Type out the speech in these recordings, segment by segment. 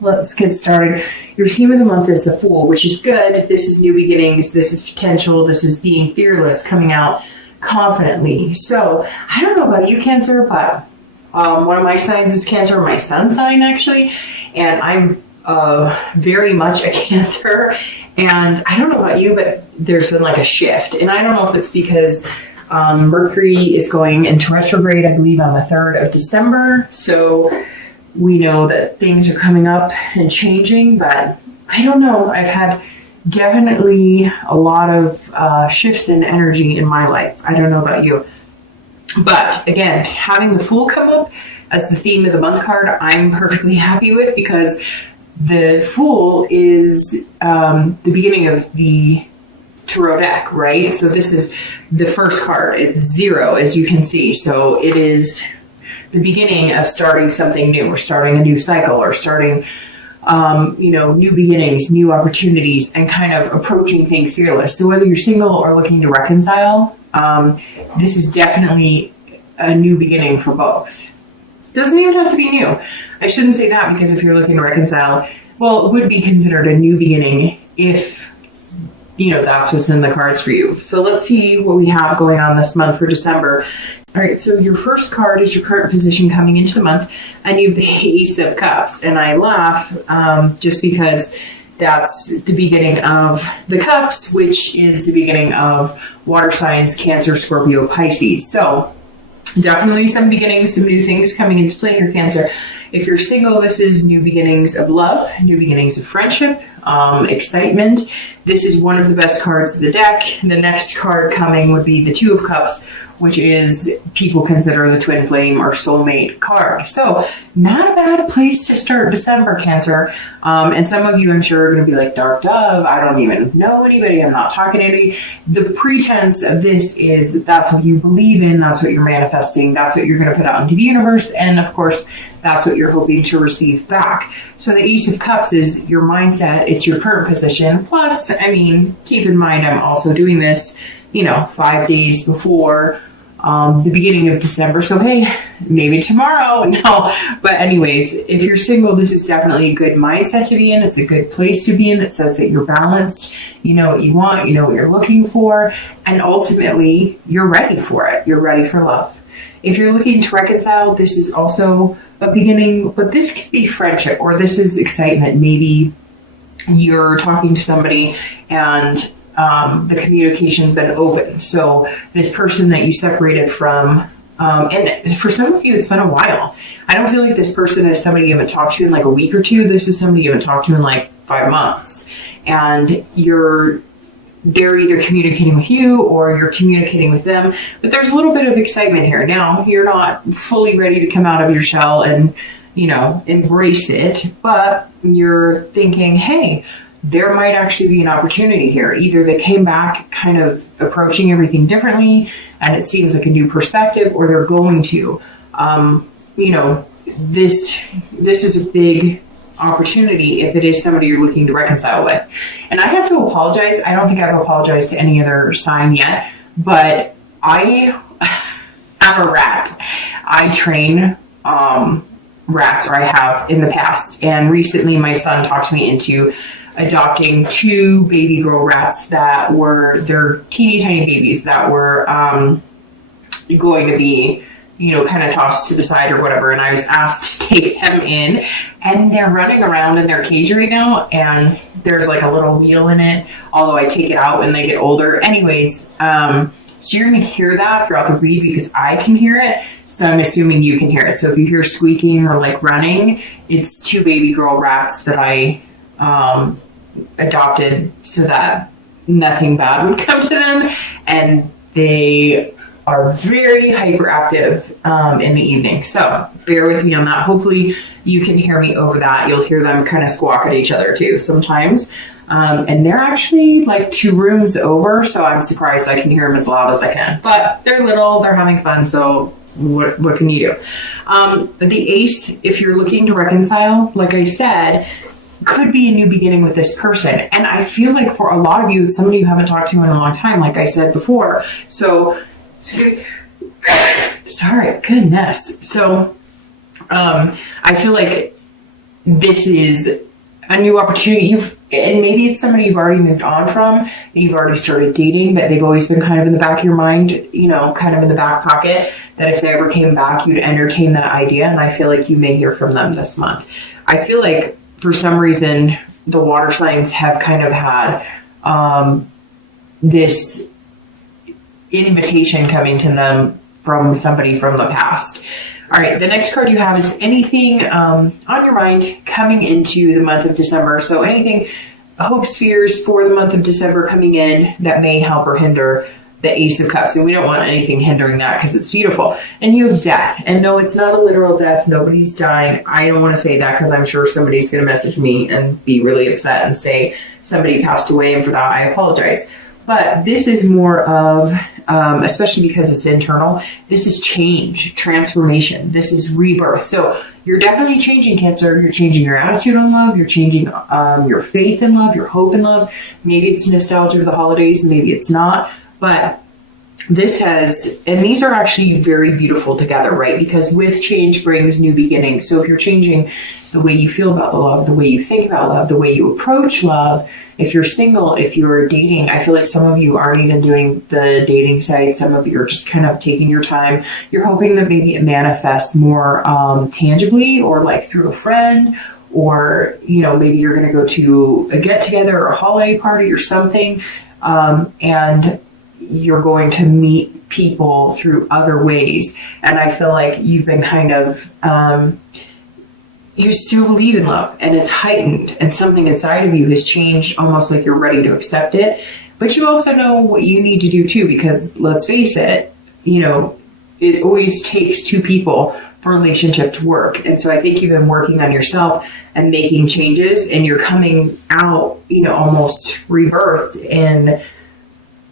let's get started. Your theme of the month is the Fool, which is good. This is new beginnings. This is potential. This is being fearless, coming out confidently. So I don't know about you, Cancer, but one of my signs is Cancer, my sun sign actually, and I'm very much a Cancer. And I don't know about you, but there's been like a shift, and I don't know if it's because Mercury is going into retrograde, I believe, on the 3rd of December. So we know that things are coming up and changing, but I don't know. I've had definitely a lot of shifts in energy in my life. I don't know about you. But again, having the Fool come up as the theme of the month card, I'm perfectly happy with, because the Fool is the beginning of the tarot deck, right? So this is the first card. It's 0, as you can see. So it is the beginning of starting something new, or starting a new cycle, or starting, new beginnings, new opportunities, and kind of approaching things fearless. So whether you're single or looking to reconcile, this is definitely a new beginning for both. Doesn't even have to be new. I shouldn't say that, because if you're looking to reconcile, well, it would be considered a new beginning if that's what's in the cards for you. So let's see what we have going on this month for December. All right, so your first card is your current position coming into the month, and you have the Ace of Cups. And I laugh just because that's the beginning of the Cups, which is the beginning of water signs, Cancer, Scorpio, Pisces. So definitely some beginnings, some new things coming into play here, Cancer. If you're single, this is new beginnings of love, new beginnings of friendship, excitement. This is one of the best cards of the deck. The next card coming would be the Two of Cups, which is people consider the twin flame or soulmate card. So not a bad place to start December, Cancer. And some of you, I'm sure, are going to be like, Dark Dove, I don't even know anybody. I'm not talking to anybody. The pretense of this is that's what you believe in. That's what you're manifesting. That's what you're going to put out into the universe. And of course, that's what you're hoping to receive back. So the Ace of Cups is your mindset. It's your current position. Plus, keep in mind, I'm also doing this, 5 days before the beginning of December. So, hey, maybe tomorrow. No. But anyways, if you're single, this is definitely a good mindset to be in. It's a good place to be in. It says that you're balanced. You know what you want. You know what you're looking for. And ultimately, you're ready for it. You're ready for love. If you're looking to reconcile, this is also a beginning, but this could be friendship, or this is excitement. Maybe you're talking to somebody and the communication's been open. So this person that you separated from, and for some of you, it's been a while. I don't feel like this person is somebody you haven't talked to in like a week or two. This is somebody you haven't talked to in like 5 months. And they're either communicating with you or you're communicating with them, but there's a little bit of excitement here. Now, you're not fully ready to come out of your shell and, embrace it, but you're thinking, hey, there might actually be an opportunity here. Either they came back kind of approaching everything differently and it seems like a new perspective, or they're going to, this is a big opportunity if it is somebody you're looking to reconcile with. And I have to apologize. I don't think I've apologized to any other sign yet, but I am a rat. I train rats, or I have in the past. And recently my son talked me into adopting 2 baby girl rats they're teeny tiny babies that were going to be kind of tossed to the side or whatever. And I was asked to take them in, and they're running around in their cage right now. And there's like a little wheel in it, although I take it out when they get older. Anyways, so you're going to hear that throughout the read because I can hear it. So I'm assuming you can hear it. So if you hear squeaking or like running, it's 2 baby girl rats that I adopted so that nothing bad would come to them. And they are very hyperactive in the evening. So bear with me on that. Hopefully you can hear me over that. You'll hear them kind of squawk at each other too sometimes. And they're actually like 2 rooms over, so I'm surprised I can hear them as loud as I can. But they're little, they're having fun, so what can you do? The Ace, if you're looking to reconcile, like I said, could be a new beginning with this person. And I feel like for a lot of you, it's somebody you haven't talked to in a long time, like I said before. So, sorry, goodness. So, I feel like this is a new opportunity. And maybe it's somebody you've already moved on from, that you've already started dating, but they've always been kind of in the back of your mind, kind of in the back pocket, that if they ever came back, you'd entertain that idea. And I feel like you may hear from them this month. I feel like for some reason, the water signs have kind of had this invitation coming to them from somebody from the past. All right, the next card you have is anything on your mind coming into the month of December. So anything, hopes, fears for the month of December coming in that may help or hinder the Ace of Cups. And we don't want anything hindering that because it's beautiful. And you have death. And no, it's not a literal death. Nobody's dying. I don't want to say that because I'm sure somebody's going to message me and be really upset and say somebody passed away. And for that, I apologize. But this is more of, especially because it's internal, this is change, transformation. This is rebirth. So you're definitely changing, Cancer. You're changing your attitude on love. You're changing your faith in love, your hope in love. Maybe it's nostalgia of the holidays. Maybe it's not. But this has, and these are actually very beautiful together, right? Because with change brings new beginnings. So if you're changing the way you feel about the love, the way you think about love, the way you approach love, if you're single, if you're dating, I feel like some of you aren't even doing the dating side. Some of you are just kind of taking your time. You're hoping that maybe it manifests more tangibly, or like through a friend, or, maybe you're going to go to a get together or a holiday party or something. And you're going to meet people through other ways. And I feel like you've been kind of, you still believe in love, and it's heightened, and something inside of you has changed, almost like you're ready to accept it. But you also know what you need to do too, because let's face it, it always takes two people for a relationship to work. And so I think you've been working on yourself and making changes, and you're coming out, almost rebirthed in,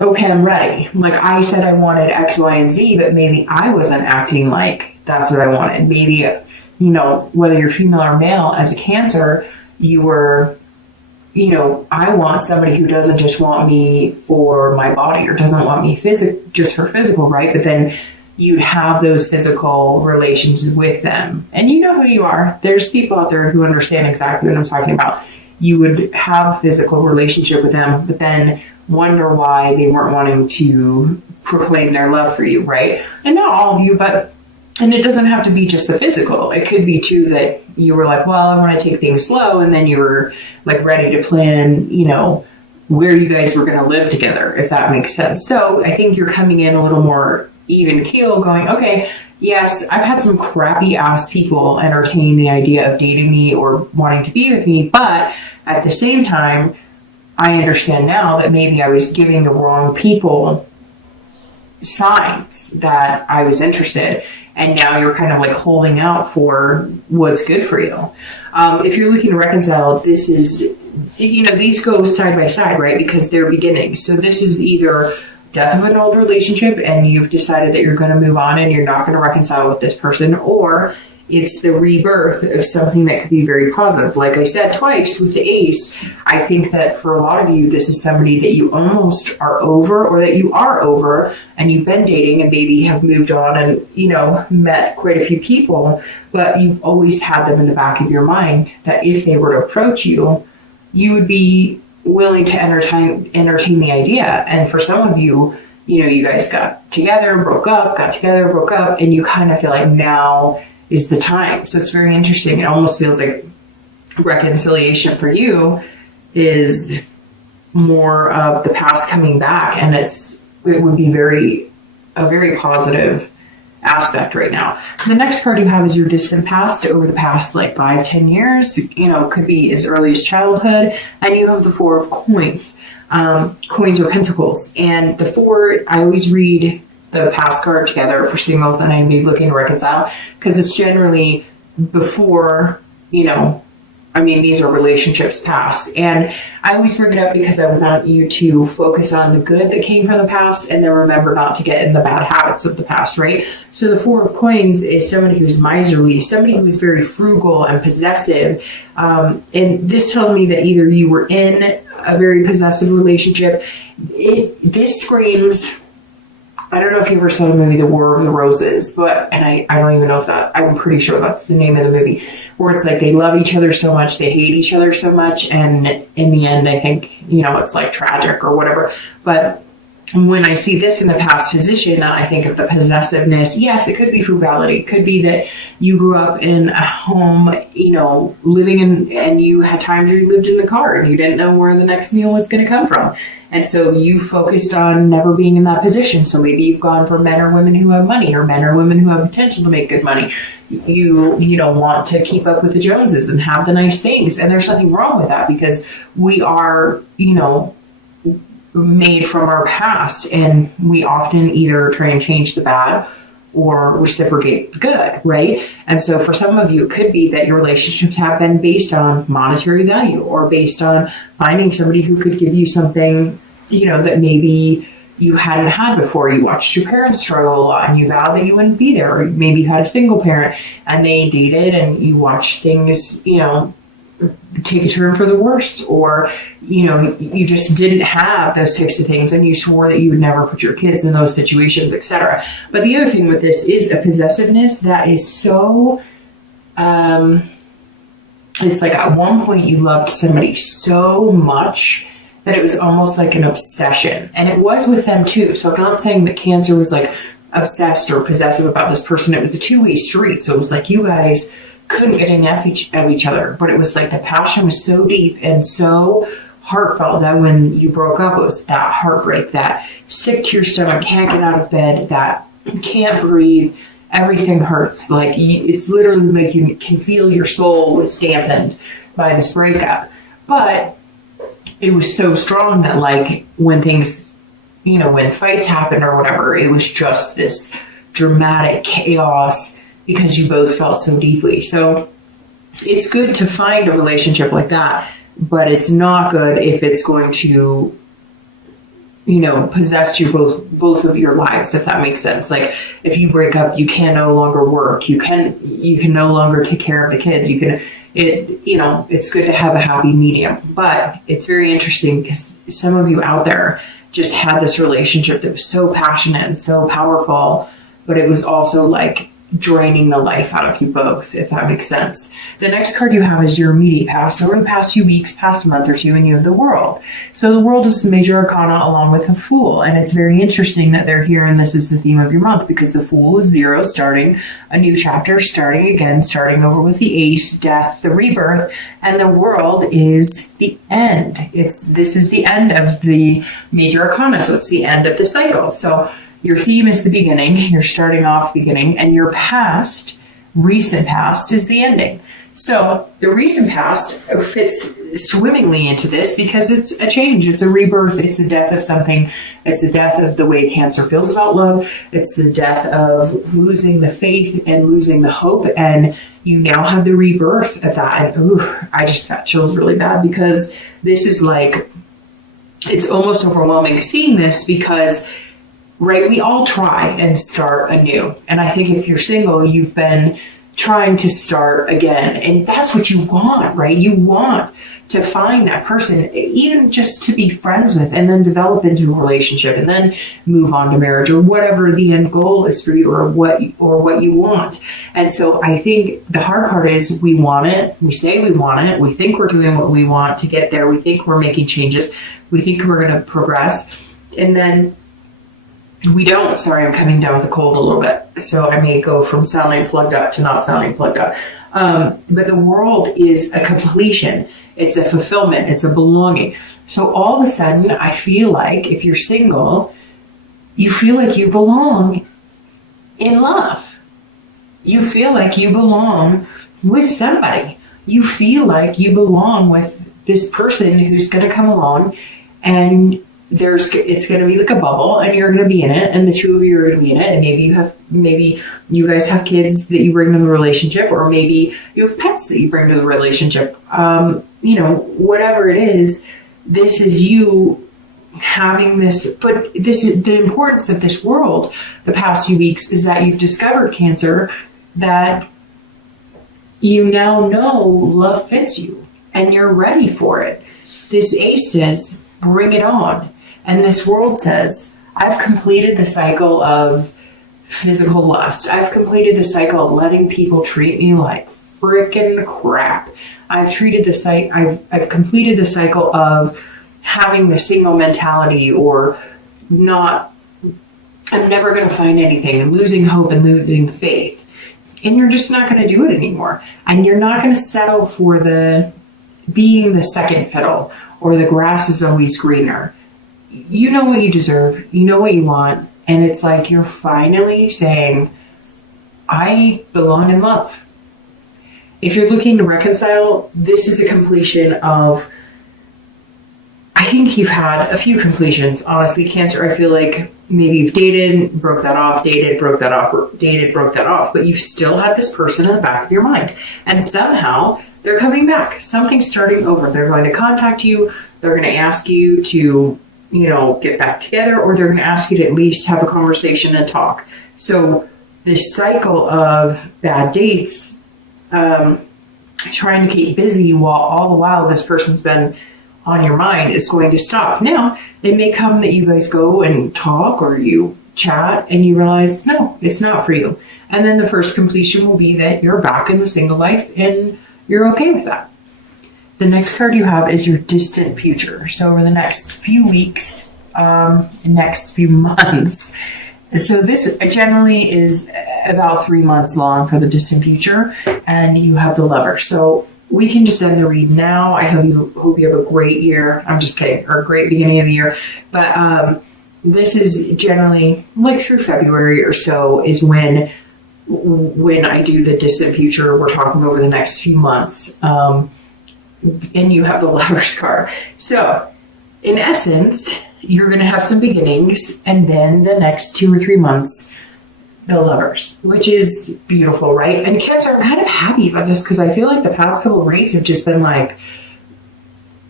okay, I'm ready. Like I said, I wanted X, Y, and Z, but maybe I wasn't acting like that's what I wanted. Maybe, whether you're female or male, as a Cancer, you were, I want somebody who doesn't just want me for my body, or doesn't want me just for physical, right? But then you'd have those physical relations with them. And you know who you are. There's people out there who understand exactly what I'm talking about. You would have a physical relationship with them, but then wonder why they weren't wanting to proclaim their love for you, right? And not all of you, and it doesn't have to be just the physical. It could be too that you were like, well, I want to take things slow, and then you were like ready to plan, where you guys were going to live together, if that makes sense. So I think you're coming in a little more even keel, going, okay, yes, I've had some crappy ass people entertain the idea of dating me or wanting to be with me, but at the same time, I understand now that maybe I was giving the wrong people signs that I was interested, and now you're kind of like holding out for what's good for you. If you're looking to reconcile, this is, these go side by side, right? Because they're beginnings. So this is either death of an old relationship and you've decided that you're going to move on and you're not going to reconcile with this person, or it's the rebirth of something that could be very positive. Like I said twice with the Ace, I think that for a lot of you, this is somebody that you almost are over, or that you are over, and you've been dating and maybe have moved on and, met quite a few people, but you've always had them in the back of your mind that if they were to approach you, you would be willing to entertain the idea. And for some of you, you guys got together, broke up, got together, broke up, and you kind of feel like now is the time. So it's very interesting. It almost feels like reconciliation for you is more of the past coming back, and it would be a very positive aspect right now. The next card you have is your distant past, over the past like 5-10 years. Could be as early as childhood. And you have the Four of Coins. Coins or pentacles. And the four, I always read the past card together for singles that I may be looking to reconcile, because it's generally before, these are relationships past. And I always bring it up because I want you to focus on the good that came from the past, and then remember not to get in the bad habits of the past, right? So the Four of Coins is somebody who's miserly, somebody who's very frugal and possessive. And this tells me that either you were in a very possessive relationship. This screams I don't know if you ever saw the movie The War of the Roses, and I don't even know if I'm pretty sure that's the name of the movie, where it's like they love each other so much, they hate each other so much, and in the end, I think, it's like tragic or whatever. But when I see this in the past position, and I think of the possessiveness, yes, it could be frugality. It could be that you grew up in a home, living in, and you had times where you lived in the car and you didn't know where the next meal was going to come from. And so you focused on never being in that position. So maybe you've gone for men or women who have money, or men or women who have potential to make good money. You want to keep up with the Joneses and have the nice things. And there's nothing wrong with that, because we are, made from our past, and we often either try and change the bad or reciprocate the good, right? And so for some of you, it could be that your relationships have been based on monetary value, or based on finding somebody who could give you something, that maybe you hadn't had before. You watched your parents struggle a lot and you vowed that you wouldn't be there. Or maybe you had a single parent and they dated and you watched things, take a turn for the worst, or you just didn't have those types of things and you swore that you would never put your kids in those situations, etc. But the other thing with this is a possessiveness that is so it's like at one point you loved somebody so much that it was almost like an obsession, and it was with them too. So I'm not saying that Cancer was like obsessed or possessive about this person. It was a two-way street. So it was like you guys couldn't get enough of each other, but it was like the passion was so deep and so heartfelt that when you broke up, it was that heartbreak, that sick to your stomach, can't get out of bed, that can't breathe, everything hurts. Like it's literally like you can feel your soul was dampened by this breakup. But it was so strong that like when things, when fights happened or whatever, it was just this dramatic chaos, because you both felt so deeply. So it's good to find a relationship like that, but it's not good if it's going to, possess you both of your lives, if that makes sense. Like if you break up, you can no longer work. You can no longer take care of the kids. It's good to have a happy medium, but it's very interesting because some of you out there just had this relationship that was so passionate and so powerful, but it was also like draining the life out of you both, if that makes sense. The next card you have is your immediate past. Over the past few weeks, past a month or two, and you have the World. So the World is the major arcana along with the Fool. And it's very interesting that they're here, and this is the theme of your month, because the Fool is 0, starting a new chapter, starting again, starting over with the Ace, death, the rebirth, and the World is the end. This is the end of the major arcana, so it's the end of the cycle. So your theme is the beginning, you're starting off beginning, and your past, recent past, is the ending. So the recent past fits swimmingly into this because it's a change, it's a rebirth, it's a death of something, it's a death of the way Cancer feels about love, it's the death of losing the faith and losing the hope, and you now have the rebirth of that. And I just got chills really bad, because this is like, it's almost overwhelming seeing this, because right, we all try and start anew. And I think if you're single, you've been trying to start again. And that's what you want, right? You want to find that person, even just to be friends with, and then develop into a relationship, and then move on to marriage, or whatever the end goal is for you, or what you want. And so I think the hard part is we want it. We say we want it. We think we're doing what we want to get there. We think we're making changes. We think we're going to progress. And then we don't. Sorry, I'm coming down with a cold a little bit, so I may go from sounding plugged up to not sounding plugged up. But the World is a completion. It's a fulfillment. It's a belonging. So all of a sudden, I feel like if you're single, you feel like you belong in love. You feel like you belong with somebody. You feel like you belong with this person who's going to come along, and it's going to be like a bubble, and you're going to be in it, and the two of you are going to be in it, and maybe you guys have kids that you bring to the relationship, or maybe you have pets that you bring to the relationship. Whatever it is, this is you having this. But this is the importance of this World. The past few weeks is that you've discovered, Cancer, that you now know love fits you, and you're ready for it. This Ace says, bring it on. And this World says, I've completed the cycle of physical lust. I've completed the cycle of letting people treat me like freaking crap. I've completed the cycle of having the single mentality or not, I'm never going to find anything, and losing hope and losing faith. And you're just not going to do it anymore. And you're not going to settle for being the second fiddle or the grass is always greener. You know what you deserve. You know what you want. And it's like you're finally saying, I belong in love. If you're looking to reconcile, this is a completion of, I think you've had a few completions. Honestly, Cancer, I feel like maybe you've dated, broke that off, dated, broke that off, dated, broke that off, but you've still had this person in the back of your mind. And somehow they're coming back. Something's starting over. They're going to contact you. They're going to ask you to, get back together, or they're going to ask you to at least have a conversation and talk. So this cycle of bad dates, trying to keep busy all the while this person's been on your mind, is going to stop. Now, it may come that you guys go and talk or you chat and you realize, no, it's not for you. And then the first completion will be that you're back in the single life and you're okay with that. The next card you have is your distant future. So over the next few weeks, next few months. So this generally is about 3 months long for the distant future, and you have the Lover. So we can just end the read now. I hope you have a great year. I'm just kidding, or a great beginning of the year. But this is generally like through February or so is when I do the distant future. We're talking over the next few months. And you have the Lover's card. So in essence, you're going to have some beginnings, and then the next 2 or 3 months, the Lovers, which is beautiful, right? And Cancer, I'm kind of happy about this because I feel like the past couple of reads have just been like,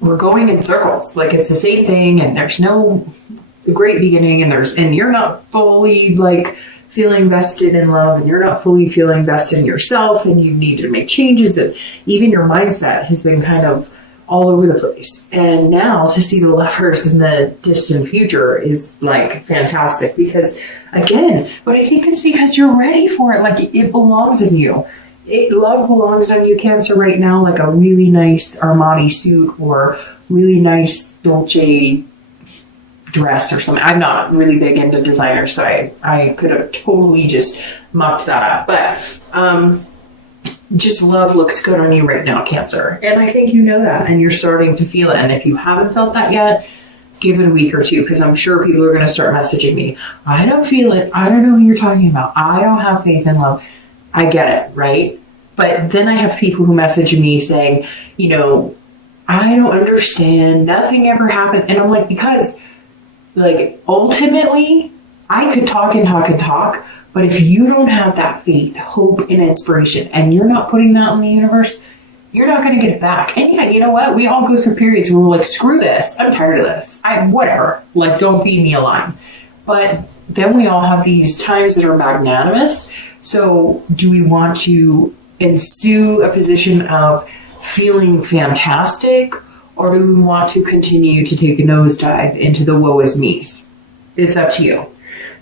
we're going in circles. Like it's the same thing, and there's no great beginning, and you're not fully like feeling vested in love, and you're not fully feeling vested in yourself, and you need to make changes, and even your mindset has been kind of all over the place. And now to see the Lovers in the distant future is like fantastic, because again, but I think it's because you're ready for it. Like it belongs in you. Love belongs on you, Cancer, right now, like a really nice Armani suit or really nice Dolce dress or something. I'm not really big into designers, so I could have totally just mucked that up. But just love looks good on you right now, Cancer. And I think you know that, and you're starting to feel it. And if you haven't felt that yet, give it a week or two, because I'm sure people are going to start messaging me. I don't feel it. I don't know who you're talking about. I don't have faith in love. I get it, right? But then I have people who message me saying, I don't understand. Nothing ever happened. And I'm like, because like ultimately I could talk and talk and talk, but if you don't have that faith, hope, and inspiration, and you're not putting that in the universe, you're not going to get it back. And yeah, you know what? We all go through periods where we're like, screw this. I'm tired of this. Whatever. Like, don't feed me a line. But then we all have these times that are magnanimous. So do we want to ensue a position of feeling fantastic, or do we want to continue to take a nosedive into the woe is me's? It's up to you.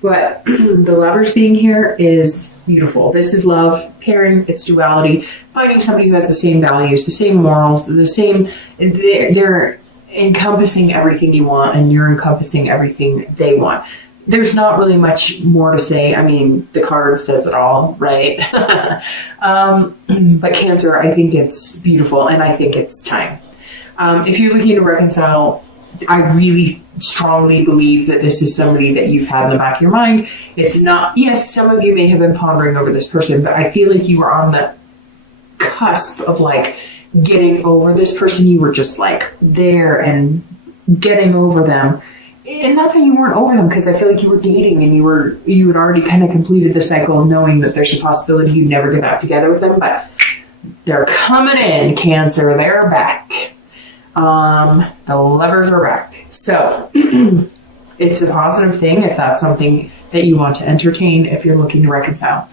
But the Lovers being here is beautiful. This is love, pairing, it's duality, finding somebody who has the same values, the same morals, they're encompassing everything you want, and you're encompassing everything they want. There's not really much more to say. I mean, the card says it all, right? But Cancer, I think it's beautiful, and I think it's time. If you're looking to reconcile, I really strongly believe that this is somebody that you've had in the back of your mind. It's not, yes, some of you may have been pondering over this person, but I feel like you were on the cusp of like getting over this person. You were just like there and getting over them. And not that you weren't over them, because I feel like you were dating and you had already kind of completed the cycle of knowing that there's a possibility you'd never get back together with them, but they're coming in, Cancer. They're back. The Lovers are back. So it's a positive thing if that's something that you want to entertain if you're looking to reconcile.